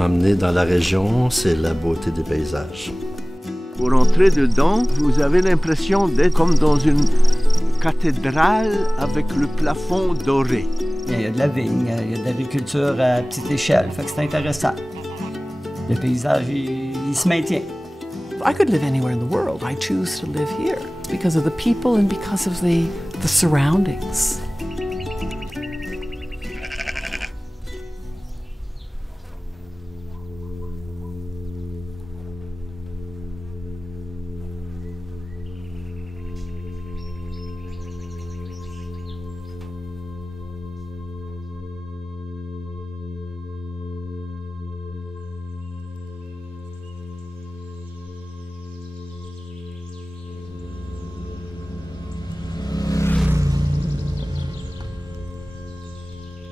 m'a amené dans la région, c'est la beauté des paysages. Pour entrer dedans, vous avez l'impression d'être comme dans une cathédrale avec le plafond doré. Il y a de la vigne, il y a de l'agriculture à petite échelle, fait que c'est intéressant. Le paysage, il se maintient. I could live anywhere in the world. I choose to live here because of the people and because of the surroundings.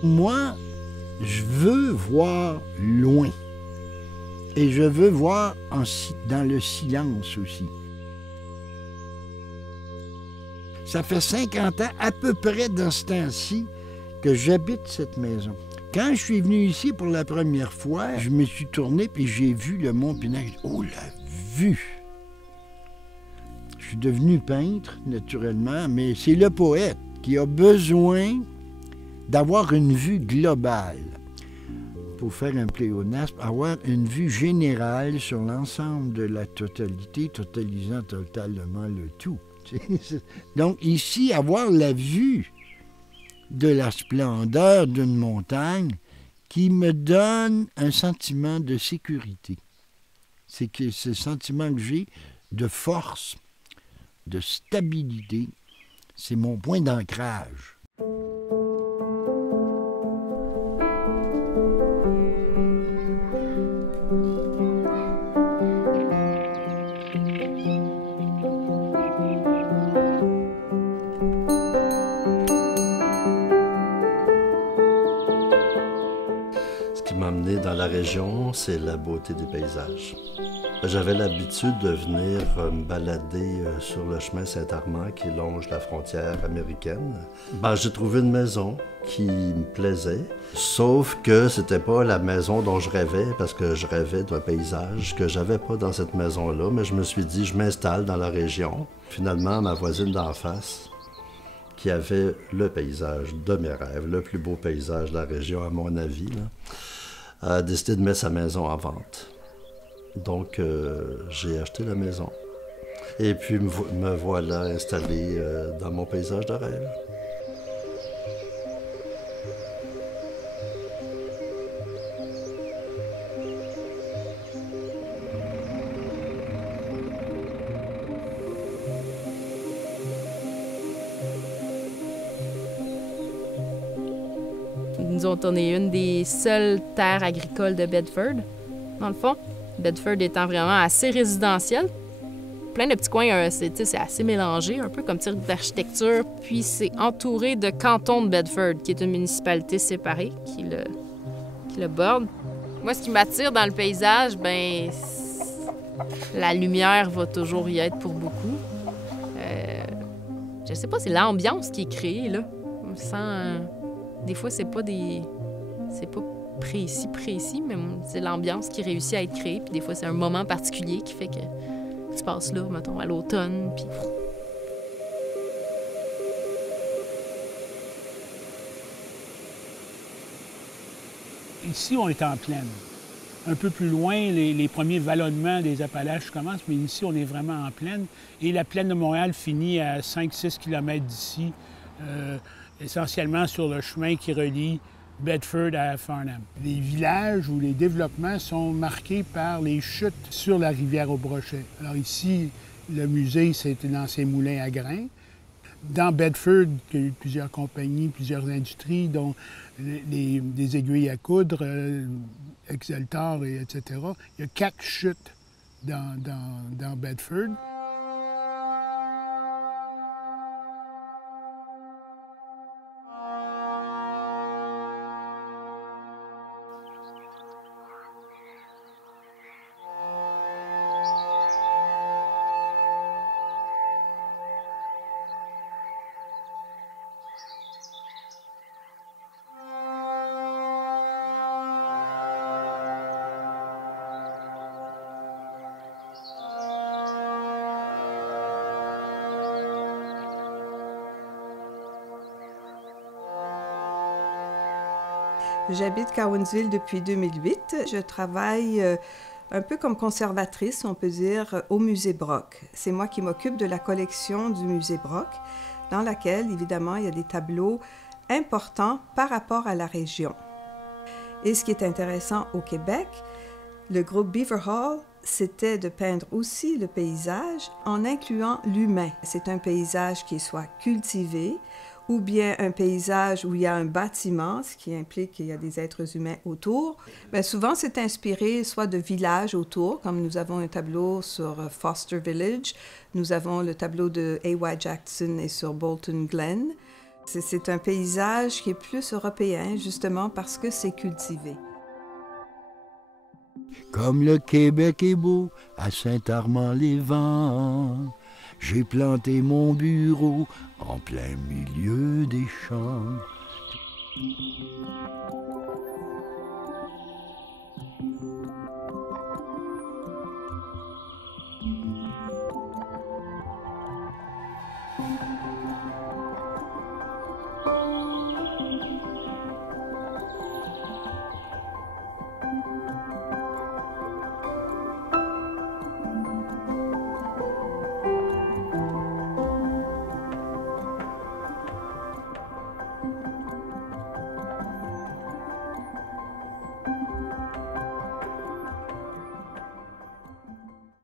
Moi, je veux voir loin. Et je veux voir dans le silence aussi. Ça fait 50 ans, à peu près dans ce temps-ci, que j'habite cette maison. Quand je suis venu ici pour la première fois, je me suis tourné puis j'ai vu le mont Pinard. Oh, la vue! Je suis devenu peintre, naturellement, mais c'est le poète qui a besoin d'avoir une vue globale. Pour faire un pléonasme, avoir une vue générale sur l'ensemble de la totalité, totalisant totalement le tout. Donc ici, avoir la vue de la splendeur d'une montagne qui me donne un sentiment de sécurité. C'est que ce sentiment que j'ai de force, de stabilité, c'est mon point d'ancrage. Ce qui m'a amené dans la région, c'est la beauté des paysages. J'avais l'habitude de venir me balader sur le chemin Saint-Armand qui longe la frontière américaine. J'ai trouvé une maison qui me plaisait, sauf que c'était pas la maison dont je rêvais, parce que je rêvais d'un paysage que j'avais pas dans cette maison-là, mais je me suis dit, je m'installe dans la région. Finalement, ma voisine d'en face, qui avait le paysage de mes rêves, le plus beau paysage de la région, à mon avis, là, a décidé de mettre sa maison en vente. Donc, j'ai acheté la maison. Et puis, me voilà installé dans mon paysage de rêve. Nous autres, on est une des seules terres agricoles de Bedford, dans le fond. Bedford étant vraiment assez résidentiel. Plein de petits coins, c'est assez mélangé, un peu comme type d'architecture. Puis c'est entouré de canton de Bedford, qui est une municipalité séparée, qui le borde. Moi, ce qui m'attire dans le paysage, ben, la lumière va toujours y être pour beaucoup. Je sais pas, c'est l'ambiance qui est créée, là. On sent... Des fois, c'est pas précis, mais c'est l'ambiance qui réussit à être créée. Puis des fois, c'est un moment particulier qui fait que tu passes là, mettons, à l'automne. Puis... Ici, on est en plaine. Un peu plus loin, les premiers vallonnements des Appalaches commencent, mais ici, on est vraiment en plaine. Et la plaine de Montréal finit à 5-6 km d'ici, essentiellement sur le chemin qui relie Bedford à Farnham. Les villages ou les développements sont marqués par les chutes sur la rivière au Brochet. Alors ici, le musée, c'est un ancien moulin à grains. Dans Bedford, il y a eu plusieurs compagnies, plusieurs industries, dont des aiguilles à coudre, Exceltar, etc. Il y a 4 chutes dans Bedford. J'habite Cowansville depuis 2008. Je travaille un peu comme conservatrice, on peut dire, au musée Brock. C'est moi qui m'occupe de la collection du musée Brock, dans laquelle, évidemment, il y a des tableaux importants par rapport à la région. Et ce qui est intéressant au Québec, le groupe Beaver Hall, c'était de peindre aussi le paysage en incluant l'humain. C'est un paysage qui soit cultivé, ou bien un paysage où il y a un bâtiment, ce qui implique qu'il y a des êtres humains autour. Bien, souvent, c'est inspiré soit de villages autour, comme nous avons un tableau sur Foster Village, nous avons le tableau de A.Y. Jackson et sur Bolton Glen. C'est un paysage qui est plus européen, justement parce que c'est cultivé. Comme le Québec est beau, à Saint-Armand-les-Vents, j'ai planté mon bureau en plein milieu des champs.